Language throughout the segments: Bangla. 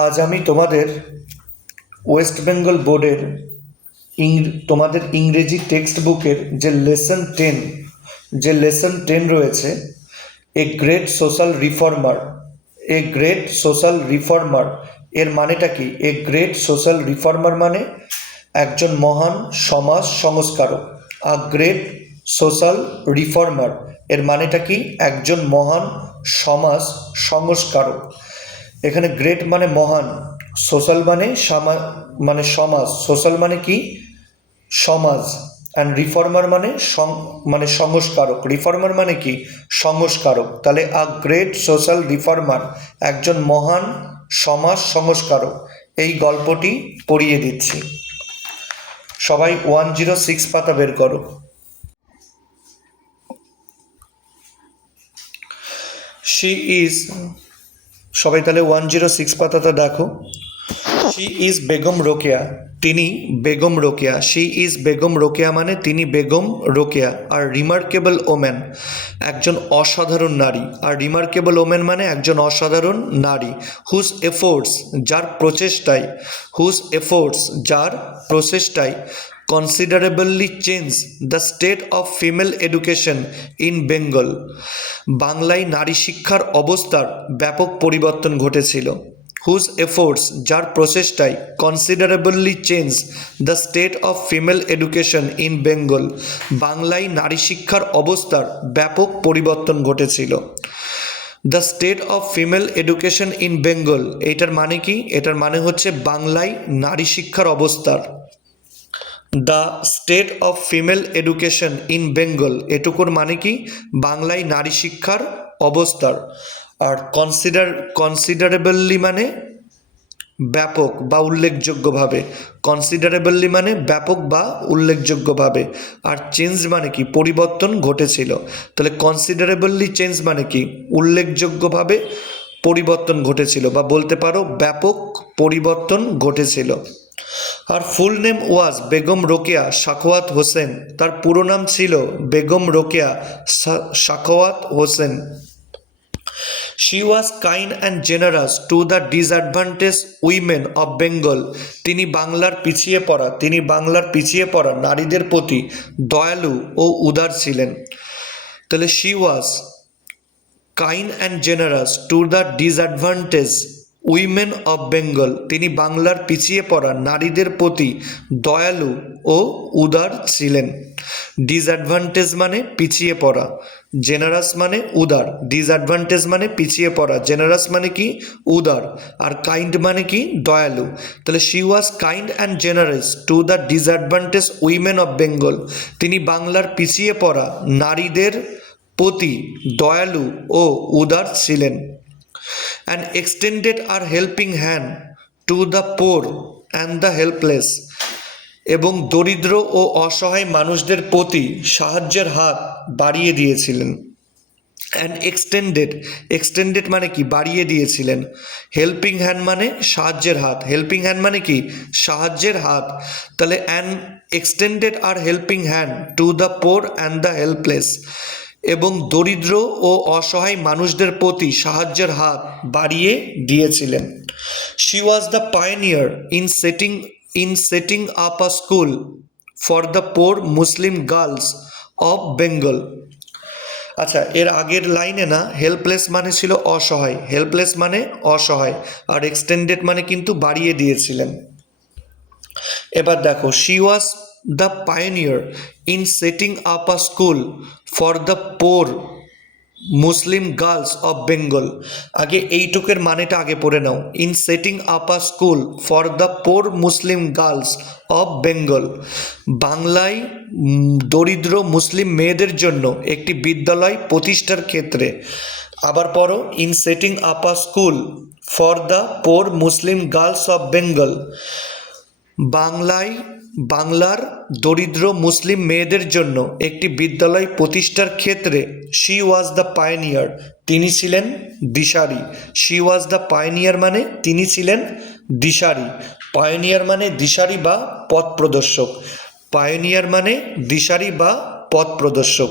আজ আমি তোমাদের ওয়েস্ট বেঙ্গল বোর্ডের তোমাদের ইংরেজি টেক্সট বুকের যে লেসন টেন রয়েছে, এ গ্রেট সোশ্যাল রিফর্মার এর মানেটা কি? গ্রেট সোশ্যাল রিফর্মার মানে একজন মহান সমাজ সংস্কারক। গ্রেট সোশ্যাল রিফর্মার এর মানেটা কি? একজন মহান সমাজ সংস্কারক। এখানে গ্রেট মানে মহান, সোশ্যাল মানে সমাজ, সোশ্যাল মানে কি? সমাজ, অ্যান্ড রিফর্মার মানে মানে সংস্কারক। রিফর্মার মানে কি? সংস্কারক। তাহলে গ্রেট সোশ্যাল রিফর্মার, একজন মহান সমাজ সংস্কারক। এই গল্পটি পড়িয়ে দিচ্ছি। সবাই 106 পাতা বের করো। শি ইজ, সবাই তাহলে 106 পাতাটা দেখো। শি ইজ বেগম রোকেয়া, তিনি বেগম রোকেয়া। শি ইজ বেগম রোকেয়া মানে তিনি বেগম রোকেয়া। আর রিমার্কেবল ওম্যান, একজন অসাধারণ নারী। আর রিমার্কেবল ওম্যান মানে একজন অসাধারণ নারী। হুজ এফোর্টস, যার প্রচেষ্টায়, যার প্রচেষ্টায় considerably change the state of female education in Bengal, বাংলায় নারী শিক্ষার অবস্থার ব্যাপক পরিবর্তন ঘটেছিল। হুজ এফোর্টস, যার প্রচেষ্টায় considerably change the state of female education in Bengal, বাংলায় নারী শিক্ষার অবস্থার ব্যাপক পরিবর্তন ঘটেছিল। The state of female education in Bengal, এইটার মানে কি? এটার মানে হচ্ছে বাংলায় নারী শিক্ষার অবস্থার। The state of female education in Bengal, এটুকুর মানে কি? বাংলায় নারী শিক্ষার অবস্থার। আর কনসিডারেবলি মানে ব্যাপক বা উল্লেখযোগ্যভাবে। কনসিডারেবলি মানে ব্যাপক বা উল্লেখযোগ্যভাবে। আর চেঞ্জ মানে কি? পরিবর্তন ঘটেছিল। তাহলে কনসিডারেবলি চেঞ্জ মানে কি? উল্লেখযোগ্যভাবে পরিবর্তন ঘটেছিল, বা বলতে পারো ব্যাপক পরিবর্তন ঘটেছিল। আর full name was Begum Rokeya Sakhawat Hossain, তার পুরো নাম ছিল Begum Rokeya Sakhawat Hossain. She was kind and generous to the disadvantage women of Bengal, তিনি বাংলার পিছিয়ে পড়া নারীদের প্রতি দয়ালু ও উদার ছিলেন। তাহলে she was kind and generous to the disadvantage women of Bengal, তিনি বাংলার পিছিয়ে পড়া নারীদের প্রতি দয়ালু ও উদার ছিলেন। ডিসঅ্যাডভান্টেজ মানে পিছিয়ে পড়া, জেনারাস মানে উদার। ডিসঅ্যাডভান্টেজ মানে পিছিয়ে পড়া, জেনারাস মানে কি? উদার। আর কাইন্ড মানে কি? দয়ালু। তাহলে she was kind and generous to the disadvantage women of Bengal, তিনি বাংলার পিছিয়ে পড়া নারীদের প্রতি দয়ালু ও উদার ছিলেন। And extended her helping hand to the poor and the helpless, এবং দরিদ্র ও অসহায় মানুষদের প্রতি সাহায্যের হাত বাড়িয়ে দিয়েছিলেন। অ্যান্ড এক্সটেন্ডেড মানে কি? বাড়িয়ে দিয়েছিলেন। হেল্পিং হ্যান্ড মানে সাহায্যের হাত। হেল্পিং হ্যান্ড মানে কি? সাহায্যের হাত। তাহলে and extended her helping hand to the poor and the helpless, এবং দরিদ্র ও অসহায় মানুষদের প্রতি সাহায্যের হাত বাড়িয়ে দিয়েছিলেন। She was the pioneer in setting up a school for the poor Muslim girls of Bengal. আচ্ছা, এর আগের লাইনে না, হেল্পলেস মানে ছিল অসহায়, হেল্পলেস মানে অসহায়, আর এক্সটেন্ডেড মানে কিন্তু বাড়িয়ে দিয়েছিলেন। এবার দেখো, she was the pioneer in setting up a school for the poor Muslim girls of Bengal. আগে এইটুকের মানেটা আগে পড়ে নাও। In setting up a school for the poor Muslim girls of Bengal, বাংলায় দরিদ্র মুসলিম মেয়েদের জন্য একটি বিদ্যালয় প্রতিষ্ঠার ক্ষেত্রে। আবার পড়ো, in setting up a school for the poor Muslim girls of Bengal, বাংলার দরিদ্র মুসলিম মেয়েদের জন্য একটি বিদ্যালয় প্রতিষ্ঠার ক্ষেত্রে শি ওয়াজ দ্য পায়োনিয়ার, তিনি ছিলেন দিশারি। শি ওয়াজ দ্য পায়োনিয়ার মানে তিনি ছিলেন দিশারি। পায়োনিয়ার মানে দিশারি বা পথ প্রদর্শক। পায়োনিয়ার মানে দিশারি বা পথ প্রদর্শক।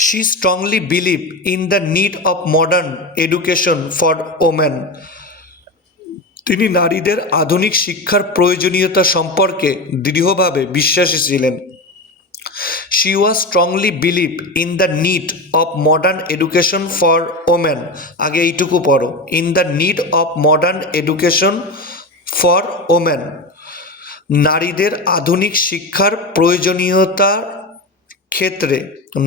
She strongly believed in the need of modern education for women. তিনি নারীদের আধুনিক শিক্ষার প্রয়োজনীয়তা সম্পর্কে দৃঢ়ভাবে বিশ্বাসী ছিলেন। She was strongly believed in the need of modern education for women. আগে এইটুকু পড়ো, in the need of modern education for women. নারীদের আধুনিক শিক্ষার প্রয়োজনীয়তার ক্ষেত্রে,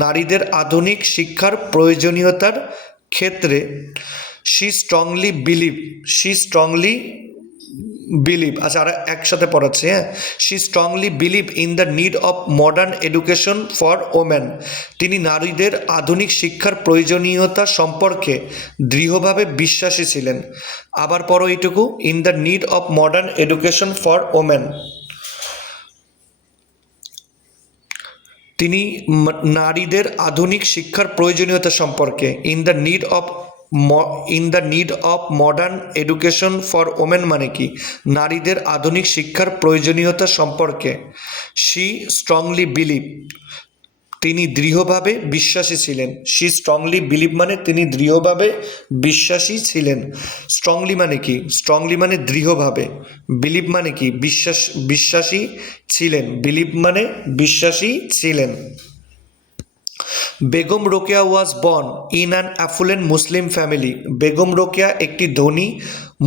নারীদের আধুনিক শিক্ষার প্রয়োজনীয়তার ক্ষেত্রে she strongly believe, আচ্ছা আর একসাথে পড়াচ্ছি, হ্যাঁ, she strongly believe in the need of modern education for women. তিনি নারীদের আধুনিক শিক্ষার প্রয়োজনীয়তা সম্পর্কে দৃঢ়ভাবে বিশ্বাসী ছিলেন। আবার পড়ো এইটুকু, in the need of modern education for women. তিনি নারীদের আধুনিক শিক্ষার প্রয়োজনীয়তা সম্পর্কে in the need of modern education for women মানে কি, নারীদের আধুনিক শিক্ষার প্রয়োজনীয়তা সম্পর্কে শি স্ট্রংলি বিলিভ, তিনি দৃঢ়ভাবে বিশ্বাসী ছিলেন। শি স্ট্রংলি বিলিভ মানে তিনি দৃঢ়ভাবে বিশ্বাসী ছিলেন। স্ট্রংলি মানে কি, স্ট্রংলি মানে দৃঢ়ভাবে, বিলিভ মানে কি বিশ্বাসী ছিলেন, বিলিভ মানে বিশ্বাসী ছিলেন। Begum Rokeya was born in an affluent Muslim family. Begum Rokeya একটি ধনী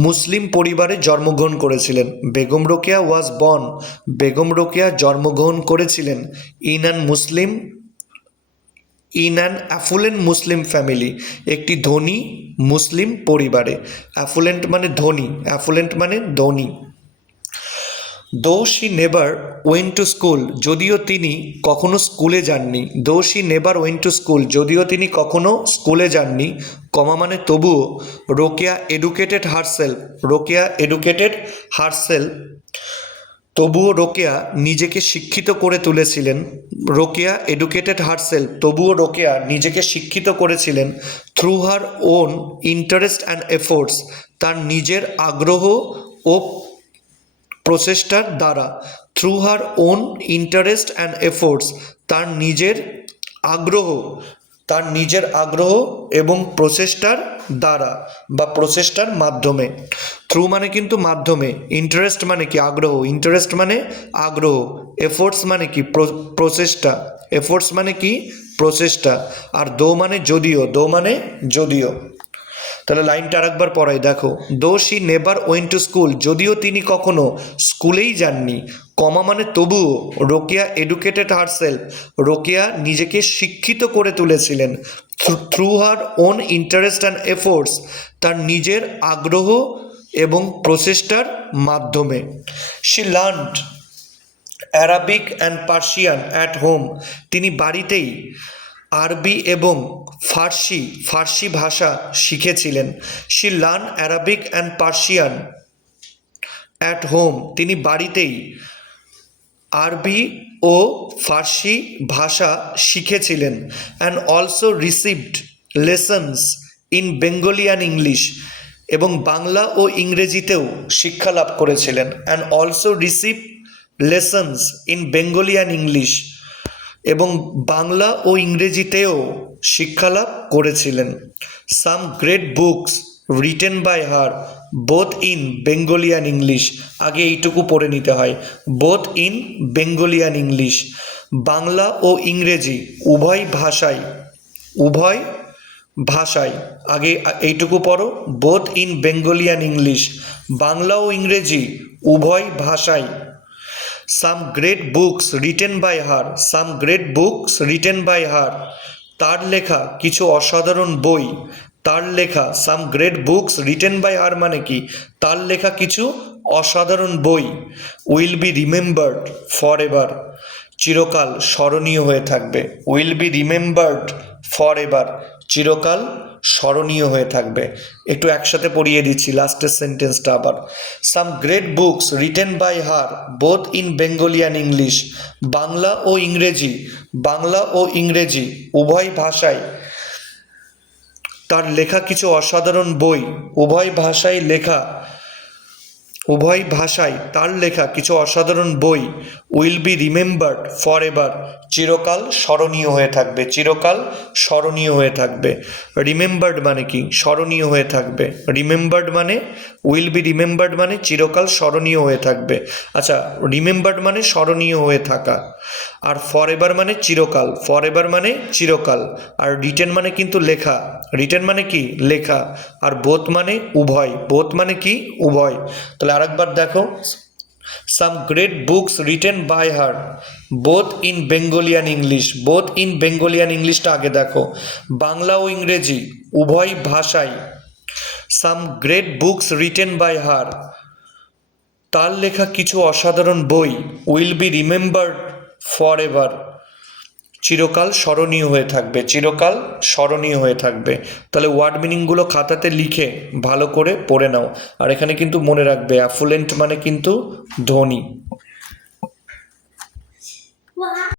মুসলিম পরিবারে জন্মগ্রহণ করেছিলেন। বেগম রোকেয়া ওয়াজ বর্ন, বেগম রোকেয়া জন্মগ্রহণ করেছিলেন in an affluent Muslim family, একটি ধনী মুসলিম পরিবারে। অ্যাফুলেন্ট মানে ধনী, অ্যাফুলেন্ট মানে ধনী। Though she never went to school, যদিও তিনি কখনো স্কুলে যাননি। Though she never went to school, যদিও তিনি কখনো স্কুলে যাননি, কমা মানে তবুও। Rokeya educated herself, Rokeya educated herself, তবুও রোকেয়া নিজেকে শিক্ষিত করে তুলেছিলেন। রোকেয়া এডুকেটেড হারসেলফ, তবুও রোকেয়া নিজেকে শিক্ষিত করেছিলেন। Through her own interest and efforts, তার নিজের আগ্রহ ও প্রচেষ্টার দ্বারা। Through her own interest and efforts, তার নিজের আগ্রহ এবং প্রচেষ্টার দ্বারা বা প্রচেষ্টার মাধ্যমে। থ্রু মানে কিন্তু মাধ্যমে, ইন্টারেস্ট মানে কি আগ্রহ, ইন্টারেস্ট মানে আগ্রহ, এফোর্টস মানে কি প্রচেষ্টা, এফোর্টস মানে কি প্রচেষ্টা, আর দো মানে যদিও, দো মানে যদিও। তাহলে লাইনটা আরেকবার পড়াই, দেখো। Though she never went to school, যদিও তিনি কখনো স্কুলেই যাননি, কমা মানে তবুও। রোকেয়া এডুকেটেড হারসেলফ, রোকেয়া নিজেকে শিক্ষিত করে তুলেছিলেন। Through her own interest and efforts, তার নিজের আগ্রহ এবং প্রচেষ্টার মাধ্যমে। She learned Arabic and Persian at home, তিনি বাড়িতেই আরবি এবং ফার্সি ভাষা শিখেছিলেন। She learn Arabic and Persian at home, তিনি বাড়িতেই আরবি ও ফার্সি ভাষা শিখেছিলেন। And also received lessons in Bengali and English, এবং বাংলা ও ইংরেজিতেও শিক্ষা লাভ করেছিলেন। And also receive lessons in Bengali and English, এবং বাংলা ও ইংরেজিতেও শিক্ষালাভ করেছিলেন। Some great books written by her both in Bengali and English, আগে এইটুকু পড়ে নিতে হয়, both in Bengali and English, বাংলা ও ইংরেজি উভয় ভাষায়, আগে এইটুকু পড়ো, both in Bengali and English, বাংলা ও ইংরেজি উভয় ভাষায়। Some great books written by her, some great books written by her, তার লেখা কিছু অসাধারণ বই, তার লেখা some great books written by her মানে কি, তার লেখা কিছু অসাধারণ বই will be remembered for ever, চিরকাল স্মরণীয় হয়ে থাকবে। Will be remembered for ever, চিরকাল স্মরণীয় হয়ে থাকবে। একটু একসাথে পড়িয়ে দিচ্ছি লাস্টের সেন্টেন্সটা আবার। Some great books written by her both in Bengali and English, বাংলা ও ইংরেজি উভয় ভাষায় তার লেখা কিছু অসাধারণ বই, উভয় ভাষায় লেখা উভয় ভাষায় তার লেখা কিছু অসাধারণ বই will be remembered for ever, চিরকাল স্মরণীয় হয়ে থাকবে, চিরকাল স্মরণীয় হয়ে থাকবে। রিমেম্বার্ড মানে কি? স্মরণীয় হয়ে থাকবে। রিমেম্বার্ড মানে, উইল বি রিমেম্বার্ড মানে চিরকাল স্মরণীয় হয়ে থাকবে। আচ্ছা, রিমেম্বার্ড মানে স্মরণীয় হয়ে থাকা, আর ফর এভার মানে চিরকাল, ফর এভার মানে চিরকাল। আর রিটেন মানে কিন্তু লেখা, রিটেন মানে কি? লেখা। আর বোথ মানে উভয়, বোথ মানে কি? উভয়। তাহলে আরেকবার দেখো, some great books written by her both in Bengali and English. Both in Bengali and ইংলিশটা আগে দেখো, বাংলা ও ইংরেজি উভয় ভাষায়। Some great books written by her, তার লেখা কিছু অসাধারণ বই will be remembered for ever, চিরকাল স্মরণীয় হয়ে থাকবে, চিরকাল স্মরণীয় হয়ে থাকবে। তাহলে ওয়ার্ড মিনিংগুলো খাতাতে লিখে ভালো করে পড়ে নাও। আর এখানে কিন্তু মনে রাখবে, অ্যাফুলেন্ট মানে কিন্তু ধনী।